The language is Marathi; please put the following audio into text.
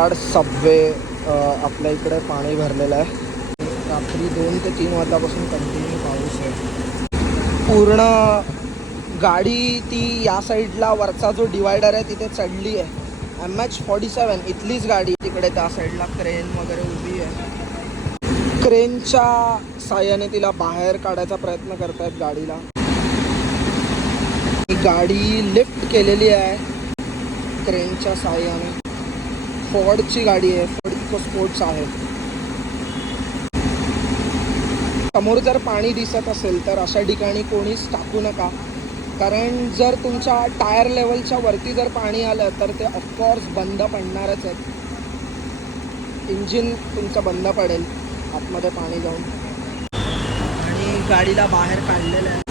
यार्ड सबवे आपल्या इकडे पाणी भरलेलं आहे. रात्री 2 ते 3 वाजल्यापासून कंटिन्यू पाऊस आहे. पूर्ण गाडी ती या साईडला वरचा जो डिवायडर आहे तिथे चढली आहे. MH47 इथलीच गाडी. तिकडे त्या साईडला क्रेन वगैरे उभी आहे. क्रेनच्या साहाय्याने तिला बाहेर काढायचा प्रयत्न करतायत गाडीला. गाडी लिफ्ट केलेली आहे क्रेनच्या साहाय्याने. फॉर्डची गाडी आहे, फॉर्ड इकोस्पोर्ट्स आहे. समोर जर पाणी दिसत असेल तर अशा ठिकाणी कोणीच टाकू नका, कारण जर तुमच्या टायर लेवलच्या वरती जर पाणी आलं तर ते ऑफकोर्स बंद पडणारच आहे. इंजिन तुमचं बंद पडेल आतमध्ये पाणी जाऊन. आणि गाडीला बाहेर काढलेलं आहे.